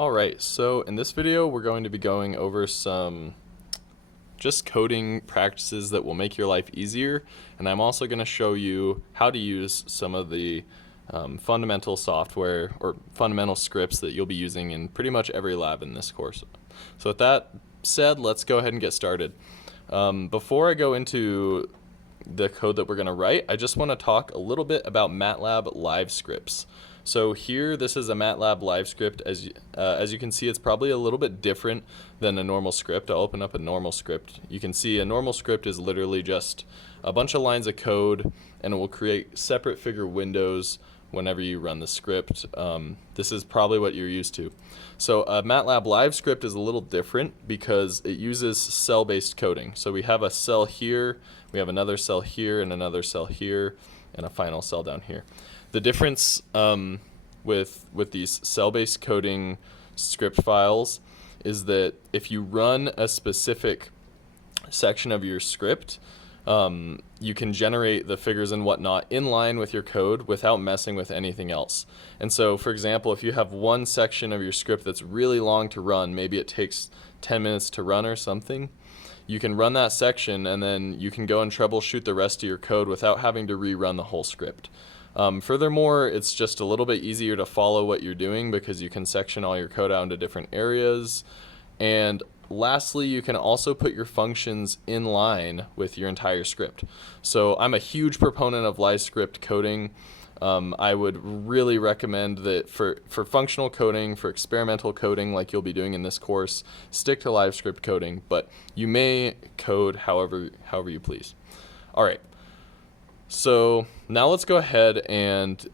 Alright, so in this video we're going to be going over some just coding practices that will make your life easier, and I'm also going to show you how to use some of the fundamental software or fundamental scripts that you'll be using in pretty much every lab in this course. So with that said, let's go ahead and get started. Before I go into the code that we're going to write, I just want to talk a little bit about MATLAB live scripts. So here, this is a MATLAB live script. As you can see, it's probably a little bit different than a normal script. I'll open up a normal script. You can see a normal script is literally just a bunch of lines of code, and it will create separate figure windows whenever you run the script. This is probably what you're used to. So a MATLAB live script is a little different because it uses cell-based coding. So we have a cell here, we have another cell here, and another cell here, and a final cell down here. The difference with these cell-based coding script files is that if you run a specific section of your script, you can generate the figures and whatnot in line with your code without messing with anything else. And so, for example, if you have one section of your script that's really long to run, maybe it takes 10 minutes to run or something, you can run that section and then you can go and troubleshoot the rest of your code without having to rerun the whole script. Furthermore, it's just a little bit easier to follow what you're doing because you can section all your code out into different areas. And lastly, you can also put your functions in line with your entire script. So I'm a huge proponent of live script coding. I would really recommend that for functional coding, for experimental coding like you'll be doing in this course, stick to live script coding, but you may code however you please. All right. So now let's go ahead and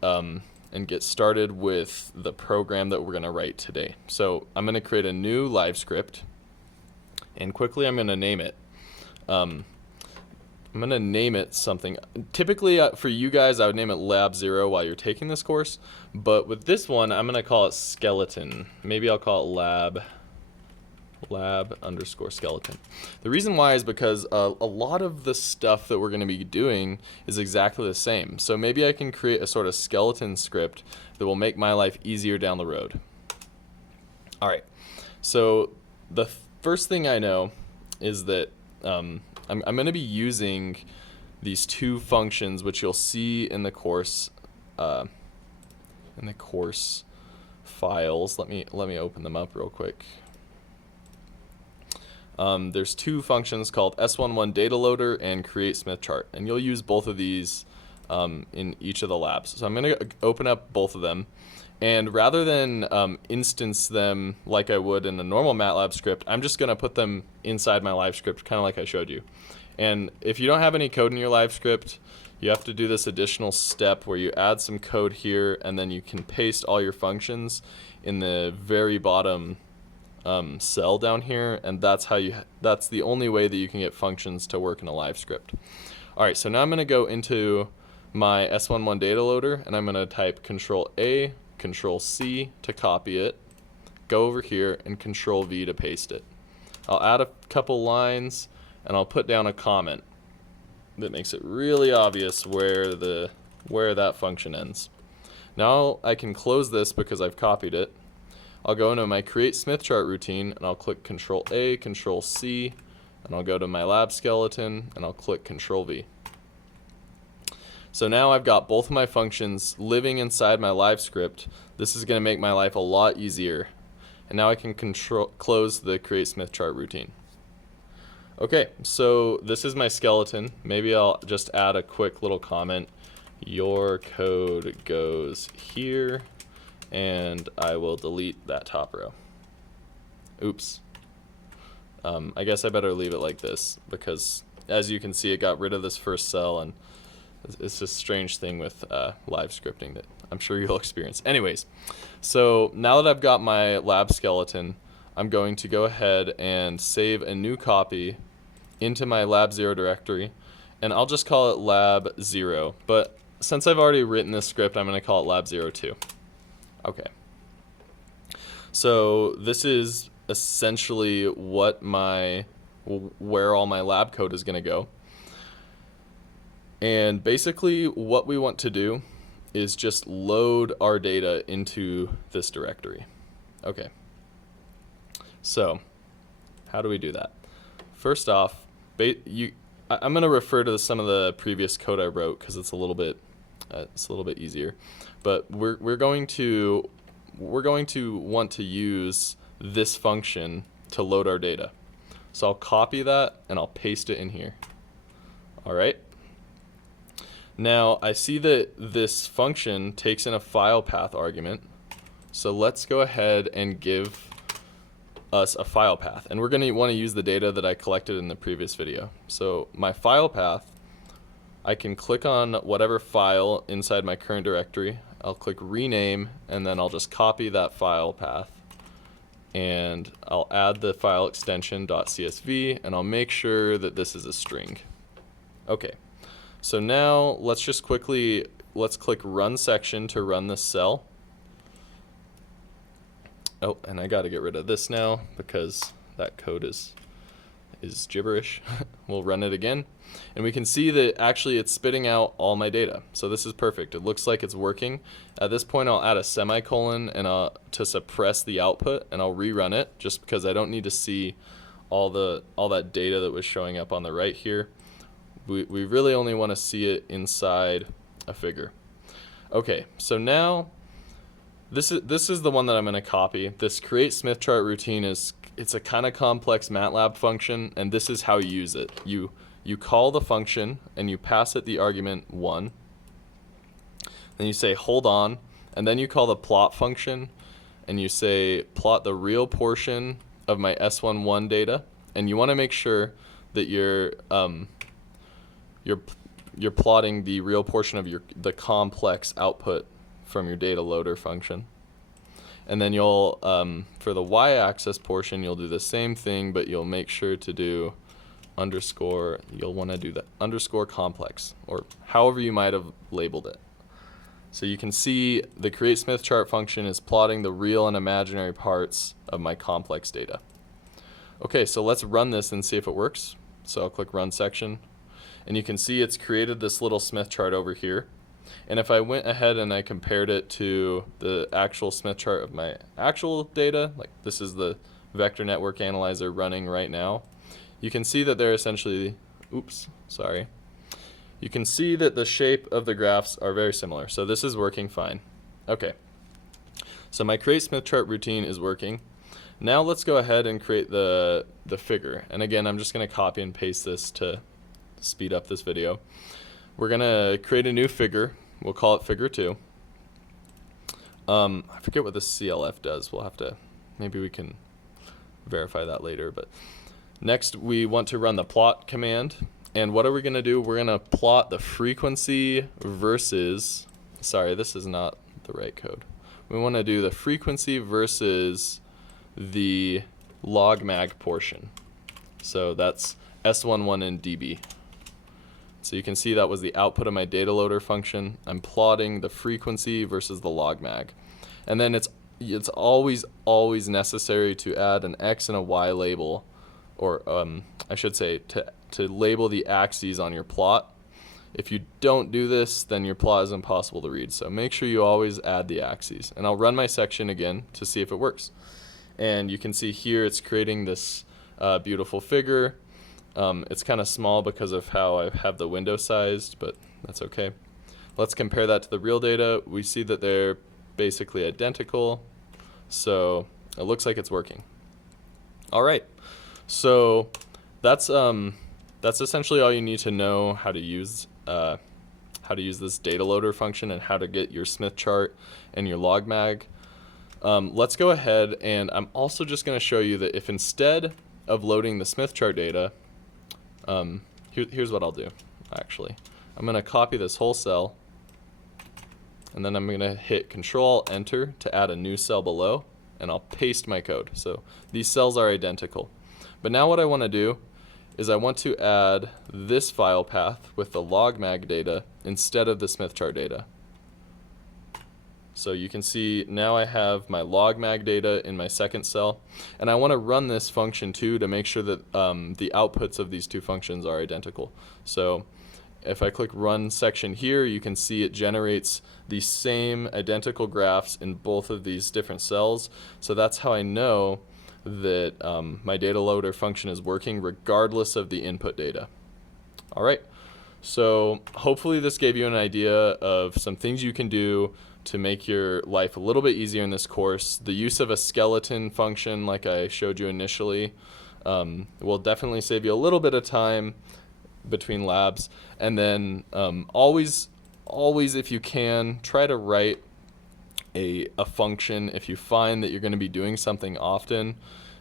get started with the program that we're going to write today. So I'm going to create a new live script, and quickly I'm going to name it. I'm going to name it something. Typically for you guys, I would name it Lab 0 while you're taking this course, but with this one, I'm going to call it Skeleton. Maybe I'll call it lab_skeleton. The reason why is because a lot of the stuff that we're going to be doing is exactly the same. So maybe I can create a sort of skeleton script that will make my life easier down the road. All right. So the first thing I know is that I'm going to be using these two functions, which you'll see in the course files. Let me open them up real quick. There's two functions called S11 data loader and create Smith chart, and you'll use both of these in each of the labs. So I'm going to open up both of them, and rather than instance them like I would in a normal MATLAB script, I'm just going to put them inside my live script, kind of like I showed you. And if you don't have any code in your live script, you have to do this additional step where you add some code here, and then you can paste all your functions in the very bottom cell down here, and that's the only way that you can get functions to work in a live script. All right, so now I'm going to go into my S11 data loader, and I'm going to type Control-A, Control-C to copy it, go over here, and Control-V to paste it. I'll add a couple lines, and I'll put down a comment that makes it really obvious where that function ends. Now I can close this because I've copied it. I'll go into my create Smith chart routine, and I'll click Control-A, Control-C, and I'll go to my lab skeleton, and I'll click Control-V. So now I've got both of my functions living inside my live script. This is going to make my life a lot easier. And now I can close the create Smith chart routine. Okay, so this is my skeleton. Maybe I'll just add a quick little comment. Your code goes here, and I will delete that top row. Oops. I guess I better leave it like this because, as you can see, it got rid of this first cell, and it's a strange thing with live scripting that I'm sure you'll experience. Anyways, so now that I've got my lab skeleton, I'm going to go ahead and save a new copy into my lab 0 directory, and I'll just call it lab 0. But since I've already written this script, I'm going to call it lab 02. Okay. So this is essentially where all my lab code is going to go. And basically what we want to do is just load our data into this directory. Okay, So how do we do that? First off, I'm going to refer to some of the previous code I wrote because it's a little bit easier. But we're going to want to use this function to load our data. So I'll copy that and I'll paste it in here. All right. Now I see that this function takes in a file path argument. So let's go ahead and give us a file path. And we're going to want to use the data that I collected in the previous video. So my file path, I can click on whatever file inside my current directory. I'll click rename, and then I'll just copy that file path. And I'll add the file extension .csv, and I'll make sure that this is a string. Okay, so now let's click run section to run this cell. Oh, and I got to get rid of this now because that code is gibberish. We'll run it again, and we can see that actually it's spitting out all my data. So this is perfect. It looks like it's working. At this point, I'll add a semicolon and to suppress the output, and I'll rerun it just because I don't need to see all that data that was showing up on the right here. We really only want to see it inside a figure. Okay, so now this is the one that I'm going to copy. This create Smith chart routine it's a kind of complex MATLAB function, and this is how you use it. You call the function and you pass it the argument 1. Then you say hold on, and then you call the plot function and you say plot the real portion of my S11 data, and you want to make sure that you're plotting the real portion of the complex output from your data loader function. And then you'll, for the y-axis portion, you'll do the same thing, but you'll make sure to do underscore, you'll want to do the underscore complex, or however you might have labeled it. So you can see the create Smith chart function is plotting the real and imaginary parts of my complex data. Okay, so let's run this and see if it works. So I'll click run section, and you can see it's created this little Smith chart over here. And if I went ahead and I compared it to the actual Smith chart of my actual data, like this is the vector network analyzer running right now, you can see that they're essentially, you can see that the shape of the graphs are very similar. So this is working fine. Okay, so my create Smith chart routine is working. Now let's go ahead and create the figure. And again, I'm just going to copy and paste this to speed up this video. We're going to create a new figure. We'll call it figure 2. I forget what the CLF does. We'll have to, maybe we can verify that later. But next, we want to run the plot command. And what are we going to do? We're going to plot the frequency versus, sorry, this is not the right code. We want to do the frequency versus the log mag portion. So that's S11 in dB. So you can see that was the output of my data loader function. I'm plotting the frequency versus the log mag. And then it's always necessary to add an X and a Y label, or I should say to label the axes on your plot. If you don't do this, then your plot is impossible to read. So make sure you always add the axes. And I'll run my section again to see if it works. And you can see here it's creating this beautiful figure. It's kind of small because of how I have the window sized, but that's okay. Let's compare that to the real data. We see that they're basically identical, so it looks like it's working. All right, so that's essentially all you need to know how to use this data loader function and how to get your Smith chart and your log mag. Let's go ahead, and I'm also just going to show you that if instead of loading the Smith chart data, here's what I'll do, actually. I'm going to copy this whole cell, and then I'm going to hit Control-Enter to add a new cell below, and I'll paste my code. So these cells are identical. But now what I want to do is I want to add this file path with the log mag data instead of the Smith chart data. So you can see now I have my log mag data in my second cell, and I want to run this function too to make sure that the outputs of these two functions are identical. So if I click run section here, you can see it generates the same identical graphs in both of these different cells. So that's how I know that my data loader function is working regardless of the input data. All right, so hopefully this gave you an idea of some things you can do to make your life a little bit easier in this course. The use of a skeleton function, like I showed you initially, will definitely save you a little bit of time between labs. And then always, if you can, try to write a function. If you find that you're going to be doing something often,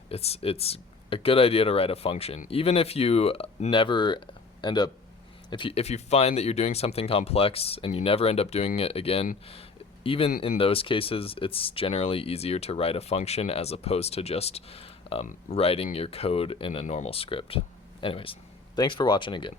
it's a good idea to write a function. Even if you never end up, if you find that you're doing something complex and you never end up doing it again, even in those cases, it's generally easier to write a function as opposed to just writing your code in a normal script. Anyways, thanks for watching again.